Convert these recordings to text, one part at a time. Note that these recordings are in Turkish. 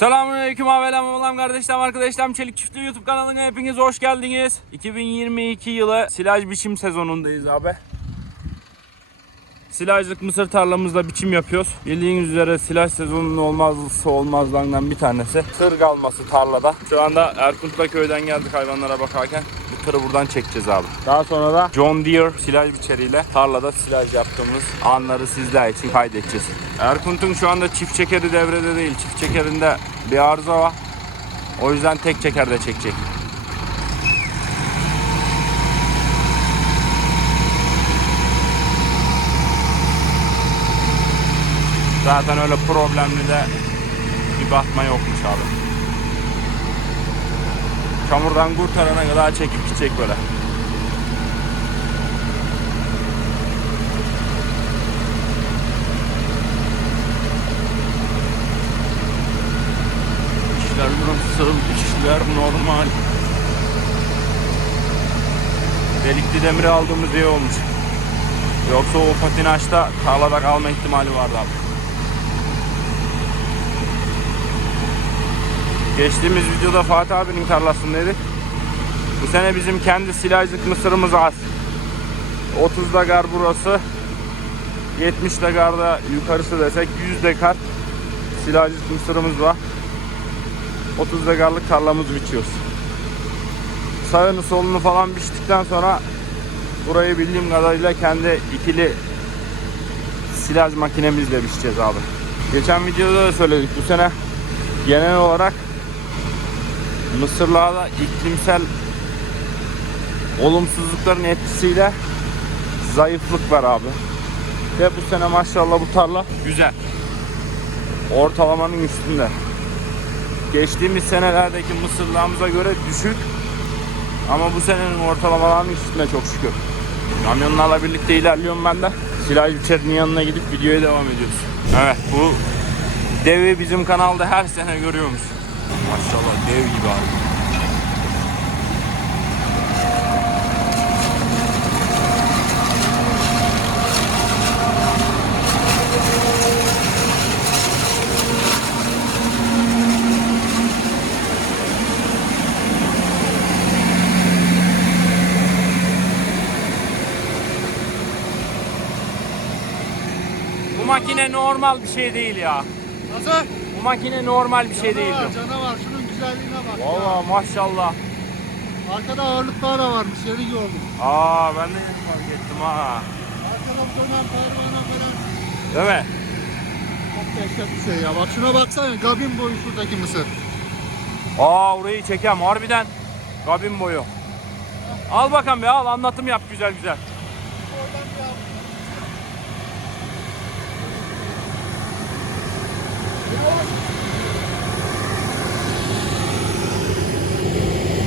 Selamünaleyküm abilerim, ablam, kardeşlerim, arkadaşlarım. Çelik Çiftliği YouTube kanalına hepiniz hoş geldiniz. 2022 yılı silaj biçim sezonundayız abi. Silajlık mısır tarlamızda biçim yapıyoruz. Bildiğiniz üzere silaj sezonunun olmazsa olmazlarından bir tanesi. Tır kalması tarlada. Şu anda Erkunt'la köyden geldik hayvanlara bakarken. Bu tırı buradan çekeceğiz abi. Daha sonra da John Deere silaj biçeriyle tarlada silaj yaptığımız anları sizler için kaydedeceğiz. Erkunt'un şu anda çift çekeri devrede değil. Çift çekerinde bir arıza var. O yüzden tek çekerde çekecek. Zaten öyle problemli de bir batma yokmuş abi. Çamurdan kurtarana kadar çekip gidecek böyle. İşler nasıl? İşler normal. Delikli demiri aldığımız iyi olmuş. Yoksa o patinajda tarlada kalma ihtimali vardı abi. Geçtiğimiz videoda Fatih abinin tarlasındaydık. Bu sene bizim kendi silajlık mısırımız az. 30 dekar burası. 70 dekar da yukarısı desek 100 dekar silajlık mısırımız var. 30 dekarlık tarlamızı biçiyoruz. Sağını solunu falan biçtikten sonra burayı bildiğim kadarıyla kendi ikili silaj makinemizle biçeceğiz abi. Geçen videoda da söyledik bu sene genel olarak Mısırlarda iklimsel olumsuzlukların etkisiyle zayıflık var abi. Ve bu sene maşallah bu tarla güzel. Ortalamanın üstünde. Geçtiğimiz senelerdeki mısırlarımıza göre düşük. Ama bu senenin ortalamalarının üstünde çok şükür. Kamyonlarla birlikte ilerliyorum ben de. Silah biçerinin yanına gidip videoya devam ediyoruz. Evet bu devi bizim kanalda her sene görüyoruz. Maşallah dev gibi abi. Bu makine normal bir şey değil ya. Nasıl? Bu makine normal bir şey değil. Canavar, canavar. Şunun güzelliğine bak. ya. Valla maşallah. Arkada ağırlıklar da varmış. Yeri gördüm. Aa ben de yeni fark ettim ha. Arkada dönen pervane falan. Değil mi? Çok dehşet bir şey ya. Bak şuna baksana. Gabin boyu şuradaki mısır. Aa orayı çekem harbiden. Kabin boyu. Al bakalım be al anlatım yap güzel güzel. Oradan bir al.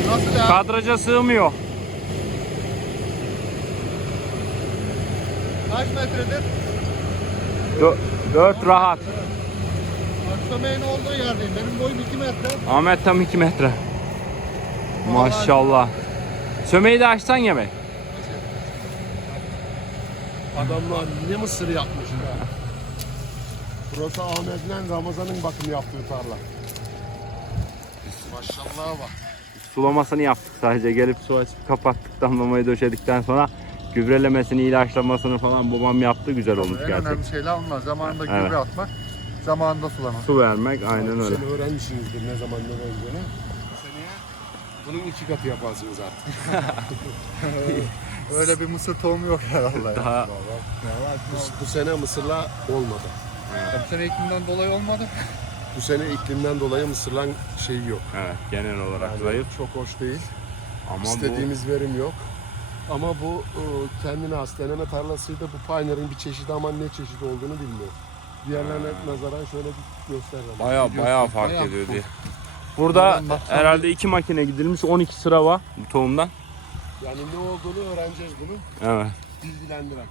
Nasıl ya? Kadraja sığmıyor. Kaç metredir? 4 rahat. Aksamayın olduğu yerdeyim. Benim boyum 2 metre. Ahmet tam 2 metre. Maşallah. Sömeyi de açsan ya be. Adamlar ne mısır yapmış ya. Burası Ahmet'le Ramazan'ın bakım yaptığı tarla. Maşallah bak. Sulamasını yaptık sadece. Gelip su açıp kapattık. Damlamayı döşedikten sonra gübrelemesini, ilaçlamasını falan babam yaptı. Güzel olmuş en gerçekten. önemli şeyler onlar. Zamanında Evet. gübre atmak, zamanında sulamak. Su vermek aynen öyle. Sen öğrenmişsinizdir ne zaman ne olduğunu. Seneye bunun iki katı yaparsınız artık. Öyle bir mısır tohumu yok herhalde. ya. Daha Bu, bu sene mısırla olmadı. Bu sene iklimden dolayı olmadı. Bu sene iklimden dolayı mısırlan şeyi yok. evet genel olarak Yani zayıf Çok hoş değil. ama İstediğimiz verim yok. Ama bu e, kendine has deneme tarlasıydı. Bu Pioneer'ın bir çeşidi ama ne çeşidi olduğunu bilmiyorum. Diğerlerine nazaran şöyle bir göstereyim. bu baya baya fark Bayağı ediyor diye. Burada herhalde iki makine gidilmiş 12 sıra var bu tohumdan. Yani ne olduğunu öğreneceğiz bunu. Evet Bilgilendiren.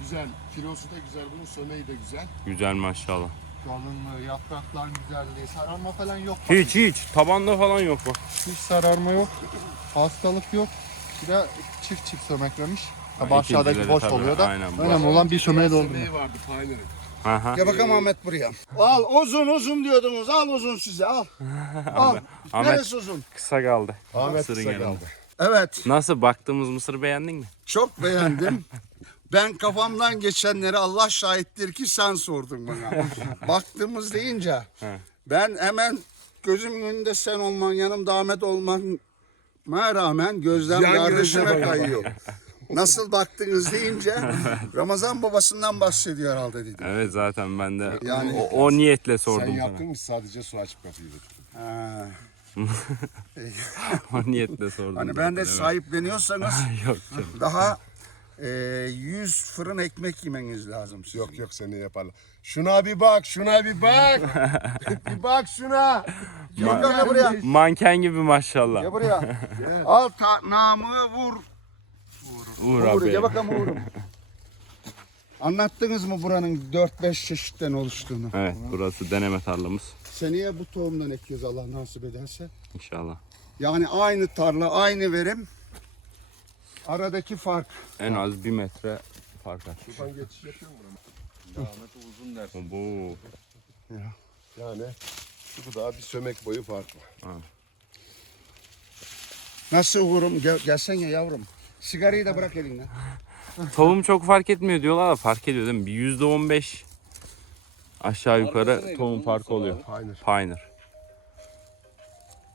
Güzel. Kilosu da güzel bunun. Sömeği de güzel. güzel maşallah. Kalınlığı, yapraklar güzelliği, sararma falan yok. Hiç hiç tabanda falan yok bak. Hiç sararma yok. Hastalık yok. Bir de çift çift sömeklemiş. Tabi Ha, aşağıdaki boş tabii, oluyor da. aynen. Önemli olan bir sömeği doldurmak. Sömeği vardı Pioneer'ın. Aha. Gel bakalım Ahmet buraya. Al uzun uzun diyordunuz. Al uzun size al. al. Ahmet. Neresi uzun? Kısa kaldı. Ahmet Mısırın kısa yanında. kaldı. Evet. Nasıl baktığımız mısırı beğendin mi? Çok beğendim. Ben kafamdan geçenleri Allah şahittir ki sen sordun bana. Baktığımız deyince ben hemen gözümün önünde sen olman, yanımda Ahmet olmana rağmen gözlem Yan kardeşime kayıyor. Nasıl baktınız deyince Ramazan babasından bahsediyor herhalde dedim. Evet zaten ben de Yani- o, o niyetle Sen sordum yaptın mı sadece su açıp kapıyı. O niyetle sordum. hani ben de sahipleniyorsanız. Yok canım. daha e, 100 fırın ekmek yemeniz lazım. sizin. Yok yok seni yaparlar. Şuna bir bak, şuna bir bak. bir bak şuna. Gel gel buraya. Manken gibi maşallah. Gel buraya. Al ta- namı vur. Uğur Uğur, abi. gel bakalım Uğur'um. Anlattınız mı buranın 4-5 çeşitten oluştuğunu? Evet burası deneme tarlamız. Seneye bu tohumdan ekiyoruz Allah nasip ederse. İnşallah. Yani aynı tarla, aynı verim. Aradaki fark. En az bir metre fark var. Şuradan geçiş yapıyor mu? Bu. Yani şu daha bir sömek boyu fark var. Nasıl Uğur'um? Gel, gelsene yavrum. Sigarayı da bırak elinden. Tohum çok fark etmiyor diyorlar da fark ediyor değil mi? Bir yüzde on beş aşağı yukarı tohum farkı oluyor. Pioneer. Pioneer.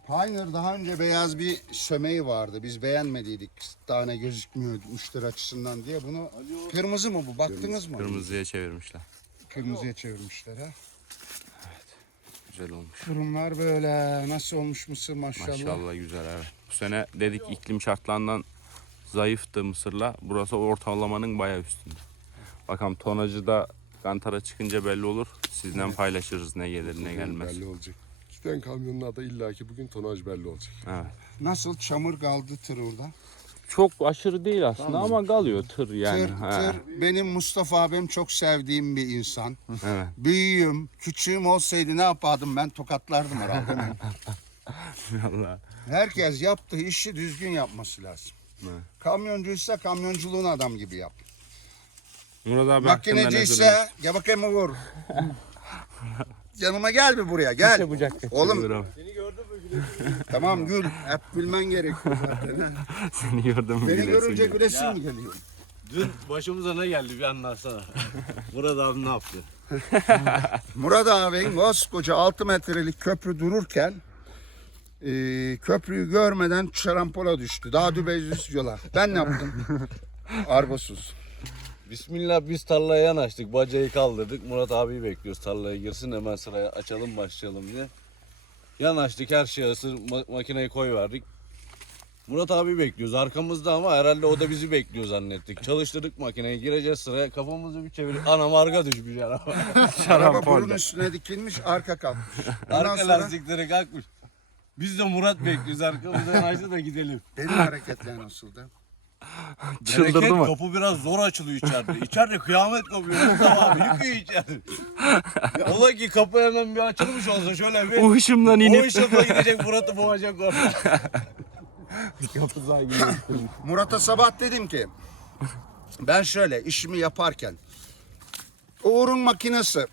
Pioneer daha önce beyaz bir sömeği vardı. Biz beğenmediydik. Tane gözükmüyor müşteri açısından diye. Bunu kırmızı mı bu? Baktınız mı? Kırmızıya çevirmişler. Kırmızıya çevirmişler ha. Güzel olmuş. Kurumlar böyle nasıl olmuş mısır maşallah. Maşallah güzel evet. Bu sene dedik iklim şartlarından zayıftı mısırla. Burası ortalamanın bayağı üstünde. Bakalım tonajı da kantara çıkınca belli olur. Sizden paylaşırız ne gelir ne gelmez. Belli olacak. Giden kamyonun adı illaki bugün tonaj belli olacak. Evet. Nasıl çamur kaldı tır orada? Çok aşırı değil aslında ama kalıyor tır yani. tır, tır benim Mustafa abim çok sevdiğim bir insan. Evet. Büyüğüm, küçüğüm olsaydı ne yapardım ben tokatlardım herhalde. Vallahi. Herkes yaptığı işi düzgün yapması lazım. Evet. Kamyoncuysa kamyonculuğunu adam gibi yap. Murat abi hakkında ne Makineci ise gel bakayım Uğur. Yanıma gel bir buraya gel. Oğlum Buyur abi. tamam gül. Hep gülmen gerekiyor zaten. ha. Seni gördüm. Beni gülesin görünce gülesin mi geliyor? Dün başımıza ne geldi bir anlatsana. Murat abi ne yaptı? Murat ağabeyin koskoca 6 metrelik köprü dururken e, köprüyü görmeden şarampola düştü. Daha dübeyz düşüyorlar. Ben ne yaptım? Argosuz. Bismillah biz tarlaya yanaştık. Bacayı kaldırdık. Murat abiyi bekliyoruz tarlaya girsin hemen sıraya açalım başlayalım diye. Yanaştık her şeye ısır ma- makineyi koyverdik. Murat abi bekliyoruz arkamızda ama herhalde o da bizi bekliyor zannettik. Çalıştırdık makineyi gireceğiz sıraya kafamızı bir çevir. Anam arka düşmüş araba. Araba burun üstüne dikilmiş arka kalkmış. Ondan arka sonra lastikleri kalkmış. Biz de Murat bekliyoruz arkamızda yanaştı da gidelim. benim hareketler nasıldı? Çıldırdı Bereket, mı? Kapı biraz zor açılıyor içeride. İçeride kıyamet kopuyor. Mustafa abi yıkıyor içeride. Ola ki kapı hemen bir açılmış olsa şöyle bir... O ışımdan O inip ışıkla gidecek Murat'ı boğacak orada. Murat'a sabah dedim ki ben şöyle işimi yaparken Uğur'un makinesi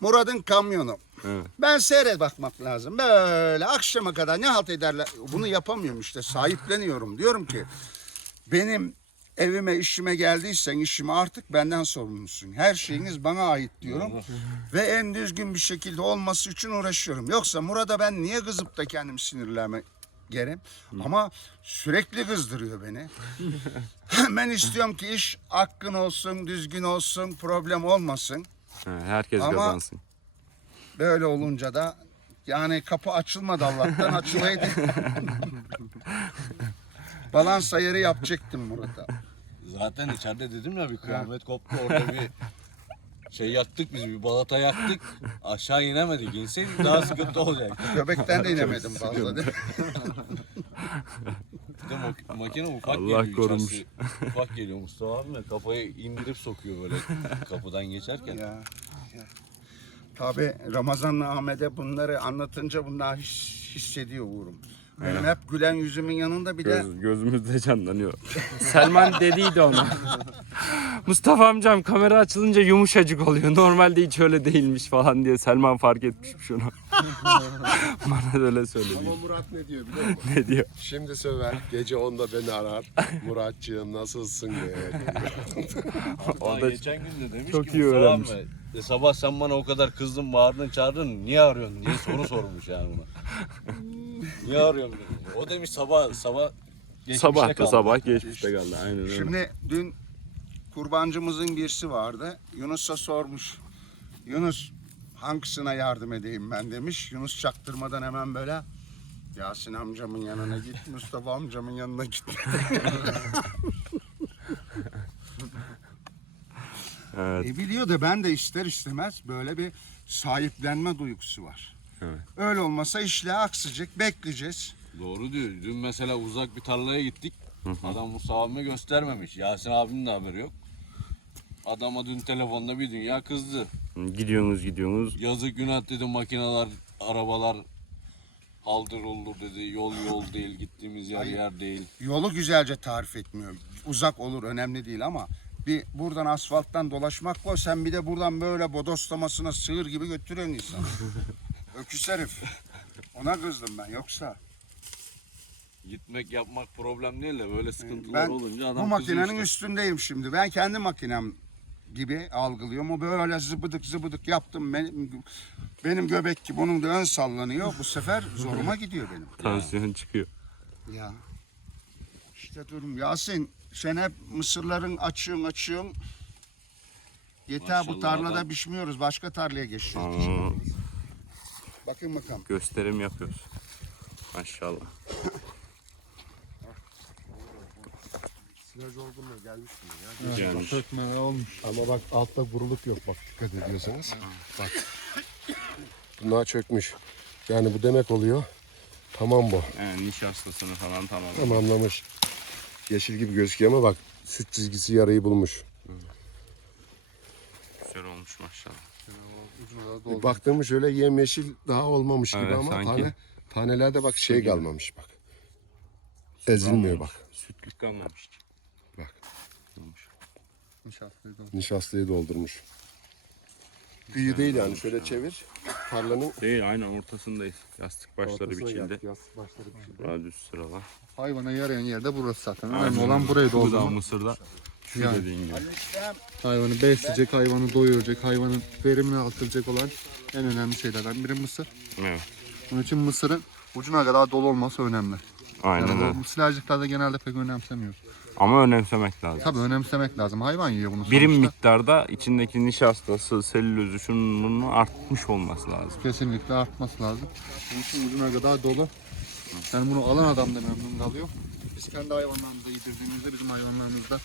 Murat'ın kamyonu Evet. ben seyret bakmak lazım böyle akşama kadar ne halt ederler bunu yapamıyorum işte sahipleniyorum diyorum ki benim evime işime geldiysen işime artık benden sorumlusun. Her şeyiniz bana ait diyorum. Ve en düzgün bir şekilde olması için uğraşıyorum. Yoksa Murat'a ben niye kızıp da kendim sinirlenme gerim? Ama sürekli kızdırıyor beni. Ben istiyorum ki iş hakkın olsun düzgün olsun problem olmasın. He, herkes Ama- kazansın. Böyle olunca da yani kapı açılmadı Allah'tan açılaydı. Balans ayarı yapacaktım Murat'a. Zaten içeride dedim ya bir kıyamet koptu orada bir şey yaktık biz bir balata yaktık. Aşağı inemedik. İnseydik daha sıkıntı olacak. Göbekten de inemedim fazla değil mi? Bir de mak- makine ufak Allah geliyor. korumuş. içerisi Ufak geliyor Mustafa abi de kafayı indirip sokuyor böyle kapıdan geçerken. Ya, ya. Tabii Ramazan'la Ahmet'e bunları anlatınca bunlar his- hissediyor Uğur'um. Benim hep gülen yüzümün yanında bir de Göz, gözümüzde canlanıyor. Selman dediydi ona. Mustafa amcam kamera açılınca yumuşacık oluyor. Normalde hiç öyle değilmiş falan diye Selman fark etmişmiş onu. Bana da öyle söyledi. Ama Murat ne diyor biliyor musun? Ne diyor? Şimdi söver, gece 10'da beni arar. Muratcığım nasılsın diye. O da geçen gün de demiş çok ki iyi Mustafa öğrenmiş. abi, e, sabah sen bana o kadar kızdın, bağırdın, çağırdın. Niye arıyorsun diye soru sormuş yani buna. Niye arıyorsun dedim. O demiş sabah sabah geçmişte sabah da kaldı. sabah geçmişte kaldı. Aynen öyle. Şimdi dün kurbancımızın birisi vardı. Yunus'a sormuş. Yunus hangisine yardım edeyim ben demiş. Yunus çaktırmadan hemen böyle Yasin amcamın yanına git, Mustafa amcamın yanına git. Evet. E biliyor da ben de ister istemez böyle bir sahiplenme duygusu var. Evet. Öyle olmasa işle aksayacak, bekleyeceğiz. Doğru diyor. Dün mesela uzak bir tarlaya gittik. Adam Mustafa abime göstermemiş. Yasin abinin de haberi yok. Adama dün telefonda bir dünya kızdı. Gidiyorsunuz gidiyorsunuz. Yazık günah dedi makineler, arabalar haldır uldur dedi. Yol yol değil, gittiğimiz yer Hayır. yer değil. Yolu güzelce tarif etmiyor. Uzak olur önemli değil ama bir buradan asfalttan dolaşmak var. Sen bir de buradan böyle bodoslamasına sığır gibi götürüyorsun insanı. Öküz herif. Ona kızdım ben yoksa. Gitmek yapmak problem değil de böyle sıkıntılar Ben olunca adam bu makinenin işte. üstündeyim şimdi. Ben kendi makinem gibi algılıyorum. O böyle zıbıdık zıbıdık yaptım. Benim, benim göbek gibi onun da ön sallanıyor. Bu sefer zoruma gidiyor benim. Tansiyon çıkıyor. Ya. İşte durum. Yasin sen hep mısırların açıyorsun açıyorsun. Yeter bu tarlada adam. biçmiyoruz. Başka tarlaya geçiyoruz. Aa, Bakın bakalım. gösterim yapıyoruz. Maşallah. Silaj olgunluğu gelmiş mi ya? Gelmiş. Sökme olmuş. Ama bak altta buruluk yok bak dikkat ediyorsanız. Bak. Bunlar çökmüş. Yani bu demek oluyor. Tamam bu. Yani nişastasını falan tamam. Tamamlamış. Yeşil gibi gözüküyor ama bak süt çizgisi yarayı bulmuş. Güzel olmuş maşallah. Bir baktığımız şöyle yemyeşil daha olmamış gibi Evet, ama sanki. tane tanelerde bak şey kalmamış bak. Ezilmiyor bak. Sütlük kalmamış. Bak. Nişastayı doldu. Nişastayı doldurmuş. İyi değil yani şöyle çevir. Tarlanın Değil aynen ortasındayız. Yastık başları ortasına biçildi. yastık başları biçildi. Daha düz sıralar. Hayvana yarayan yerde burası zaten. Önemli olan burayı Bu da doldurmak. mısırda. Şu Yani. dediğin gibi. Hayvanı besleyecek, hayvanı doyuracak, hayvanın verimini artıracak olan en önemli şeylerden biri mısır. Evet. Onun için mısırın ucuna kadar dolu olması önemli. Aynen Yani öyle. bu silajlıklarda genelde pek önemsemiyoruz. Ama önemsemek lazım. Tabii önemsemek lazım. Hayvan yiyor bunu Birim sonuçta. miktarda içindeki nişastası, selülozü şunun bunun artmış olması lazım. Kesinlikle artması lazım. Onun için ucuna kadar dolu. Yani bunu alan adam da memnun kalıyor. Biz kendi hayvanlarımızı yedirdiğimizde bizim hayvanlarımızda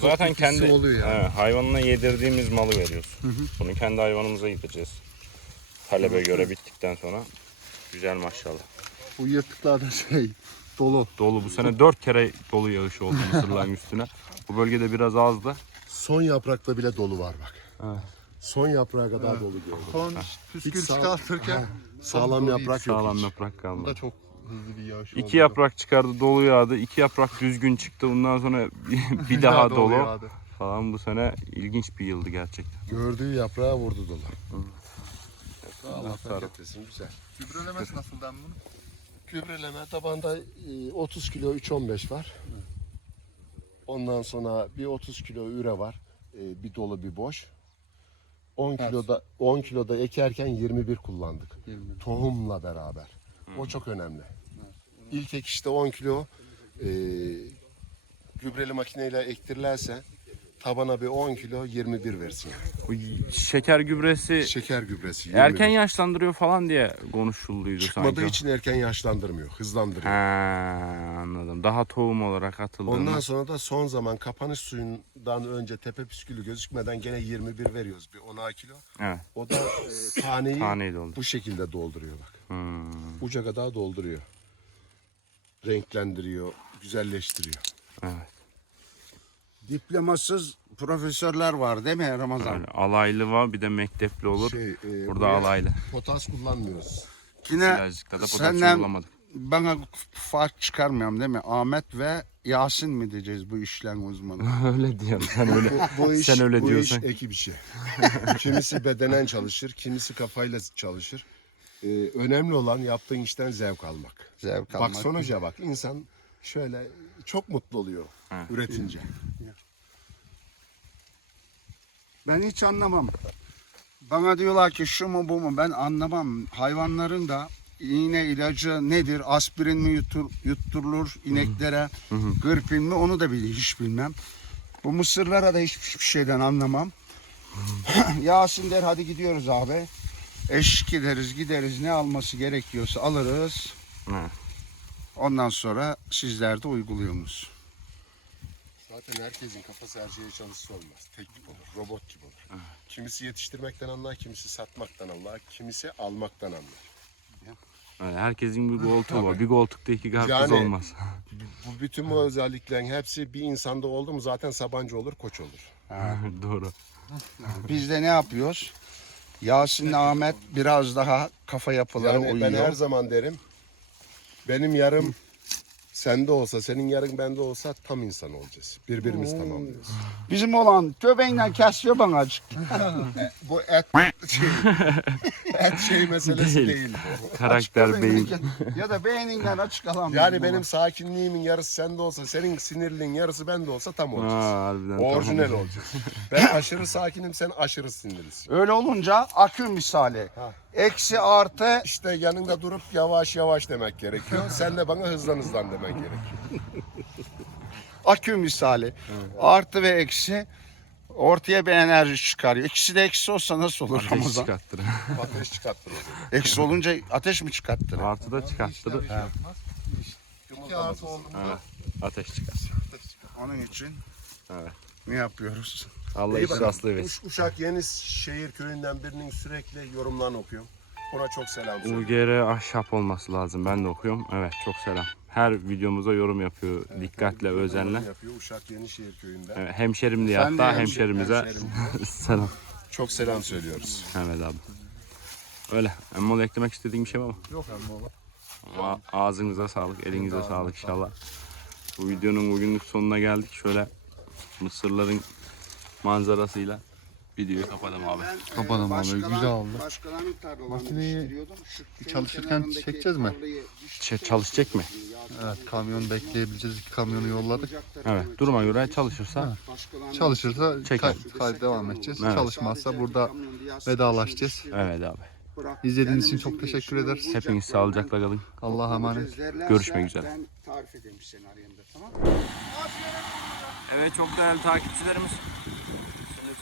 Zaten hissi kendi oluyor yani. he, hayvanına yedirdiğimiz malı veriyoruz. Bunu kendi hayvanımıza yedireceğiz. Talebe göre bittikten sonra güzel maşallah. bu yırtıklarda şey dolu. Dolu bu sene dört kere dolu yağış oldu mısırların üstüne. Bu bölgede biraz azdı. Son yaprakta bile dolu var bak. Evet. Son yaprağa kadar dolu gördüm. Son püskül sağ- çıkartırken Sağlam yaprak yok. Sağlam yaprak Bu da kalmadı. çok hızlı bir yağış oldu. İki yaprak çıkardı dolu yağdı. İki yaprak düzgün çıktı. Bundan sonra bir daha dolu yağdı. falan bu sene ilginç bir yıldı gerçekten. Gördüğü yaprağa vurdu dolu. Allah sarı. Etmesin güzel. Gübrelemesi nasıl ben bunu? Gübreleme tabanda e, 30 kilo 3-15 var. Ondan sonra bir 30 kilo üre var. E, Bir dolu bir boş. 10 kiloda 10 kiloda ekerken 21 kullandık. 20. Tohumla beraber. O çok önemli. İlk ekişte 10 kilo e, gübreli makineyle ektirirlerse tabana bir 10 kilo 21 versin. Bu şeker gübresi Şeker gübresi. 21. erken yaşlandırıyor falan diye konuşulduydu çıkmadığı sanki. için erken yaşlandırmıyor, hızlandırıyor. Ha, anladım. Daha tohum olarak atıldığında. Ondan sonra da son zaman kapanış suyundan önce tepe püskülü gözükmeden gene 21 veriyoruz bir 10 kilo. Evet. O da e, taneyi Taneyi bu şekilde dolduruyor bak. Hmm, Uca kadar dolduruyor. Renklendiriyor, güzelleştiriyor. evet. Diplomasız profesörler var değil mi Ramazan? Öyle alaylı var bir de mektepli olur. Şey, e, Burada buraya alaylı. Potas kullanmıyoruz. Yine da senden bana fark çıkarmıyorum değil mi? Ahmet ve Yasin mi diyeceğiz bu işlerin uzmanı? öyle diyorsun sen öyle. Bu, bu iş, Sen öyle bu diyorsan. iş ekip işi. kimisi bedenen çalışır, kimisi kafayla çalışır. Ee, önemli olan yaptığın işten zevk almak. Zevk Bak almak. sonuca bak. İnsan şöyle çok mutlu oluyor üretince. Ben hiç anlamam. Bana diyorlar ki şu mu bu mu ben anlamam. Hayvanların da iğne ilacı nedir? Aspirin mi yutur, yutturulur ineklere? Gırpin mi onu da bil, hiç bilmem. Bu mısırlara da hiçbir şeyden anlamam. Yasin der hadi gidiyoruz abi. Eşlik ederiz gideriz ne alması gerekiyorsa alırız. Hı. Ondan sonra sizler de uyguluyorsunuz. Zaten herkesin kafası her şeye çalışsa olmaz. Teknik olur, robot gibi olur. Kimisi yetiştirmekten anlar, kimisi satmaktan anlar, kimisi almaktan anlar. Öyle, herkesin bir koltuğu var. Bir koltukta iki karpuz Yani- olmaz. Bu bütün bu özelliklerin hepsi bir insanda oldu mu zaten Sabancı olur, Koç olur. Doğru. Biz de ne yapıyoruz? Yasin'le Ahmet biraz daha kafa yapıları Yani uyuyor. ben her zaman derim. Benim yarım sende olsa, senin yarın bende olsa tam insan olacağız. Birbirimiz tamamlıyoruz. Bizim olan göbeğinden kesiyor bana azıcık. Bu et şey, et şey meselesi Değil. değil. Karakter beyin. ya da beyninden açık alan. Yani benim olan. sakinliğimin yarısı sende olsa, senin sinirliğin yarısı bende olsa tam olacağız. Aa, harbiden Orijinal tamam. olacağız. Ben aşırı sakinim, sen aşırı sinirlisin. Öyle olunca akü misali. Ha. Eksi artı İşte yanında durup yavaş yavaş demek gerekiyor. Sen de bana hızlan hızlan demen gerekiyor. akü misali. Artı ve eksi ortaya bir enerji çıkarıyor. İkisi de eksi olsa nasıl olur Ateş Ramazan? çıkarttırır. Ateş çıkarttırır. Eksi olunca ateş mi çıkarttırır? Artı da çıkarttırır. İki artı oldu mu? Evet. Ateş çıkar. Onun için Evet. ne yapıyoruz? Allah işi rastlığı versin. Uş- Uşak Yenişehir köyünden birinin sürekli yorumlarını okuyorum. Ona çok selam söylüyorum. UGR ahşap olması lazım. Ben de okuyorum. Evet çok selam. Her videomuza yorum yapıyor. Dikkatle, özenle. Yapıyor Uşak Yenişehir köyünden. Evet, hemşerim diye Sen hatta hemşe- hemşerimize hemşerim selam. Çok selam söylüyoruz. Evet abi. Öyle. Emmol eklemek istediğin bir şey var mı? Yok baba. Ama ağzınıza sağlık, elinize sağlık inşallah. Bu videonun bugünlük sonuna geldik. Şöyle mısırların manzarasıyla videoyu kapatalım abi. Kapatalım abi, güzel oldu. Başkalarının tarlalarını Makineyi. Şu köyün çalışırken kenarındaki çekeceğiz mi? tarlayı Şey, çalışacak mı? Evet kamyon bekleyebileceğiz. İki kamyonu yolladık. Evet. Duruma göre çalışırsa Başkalarının Çalışırsa Çeker. kay, devam edeceğiz. Evet. Çalışmazsa burada vedalaşacağız. evet abi. İzlediğiniz için çok teşekkür ederiz. Hepiniz sağlıcakla kalın. Allah'a emanet. Görüşmek üzere. Ben tarif edeyim senaryomda tamam Evet çok değerli takipçilerimiz.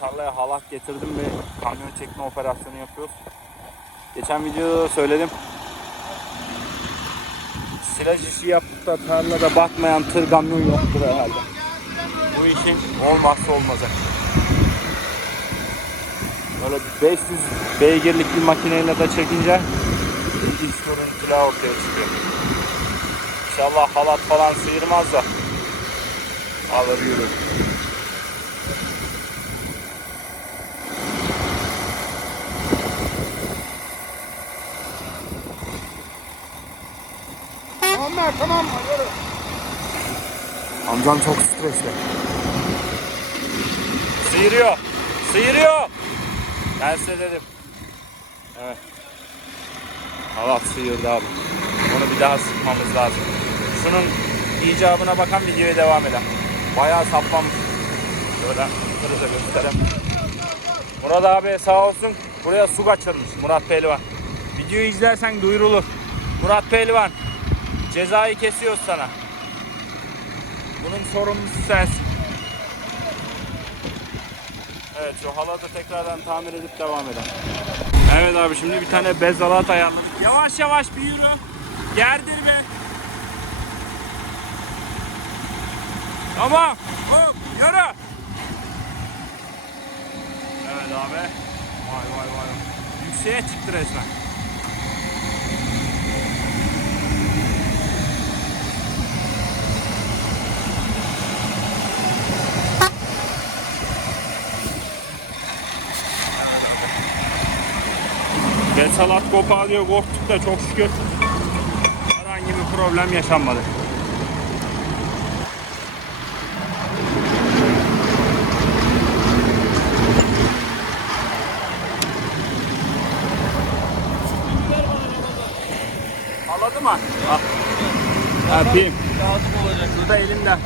Tarlaya halat getirdim ve kamyon çekme operasyonu yapıyoruz. Geçen videoda da söyledim. Silaj işi yapıp da tarlada batmayan tır kamyon yoktur herhalde. Bu işin olmazsa olmazı. Böyle 500 beygirlik bir makineyle de çekince ilginç görüntüler ortaya çıkıyor. İnşallah halat falan sıyırmaz da alır yürür. Tamam mı? Tamam mı? Yürü. Amcam çok stresli. Sıyırıyor. Sıyırıyor. Ben size dedim. Evet. Halat sıyırdı abi. Onu bir daha sıkmamız lazım. Şunun icabına bakan videoya devam edelim. Bayağı saplamış. Şöyle kırıza gösterelim. Murat abi sağ olsun buraya su kaçırmış Murat Pehlivan. Videoyu izlersen duyurulur. Murat Pehlivan cezayı kesiyoruz sana. Bunun sorumlusu sensin. Evet şu halatı tekrardan tamir edip devam edelim. Evet abi şimdi bir tane bez halat ayarladık. Yavaş yavaş bir yürü. Gerdir be. Tamam. Hop, yürü. Evet abi. Vay vay vay. Yükseğe çıktı resmen. Ve salat kopağı diyor korktuk da çok şükür herhangi bir problem yaşanmadı. Anladın mı? Al. Öpeyim. Lazım olacak. Burada elimde.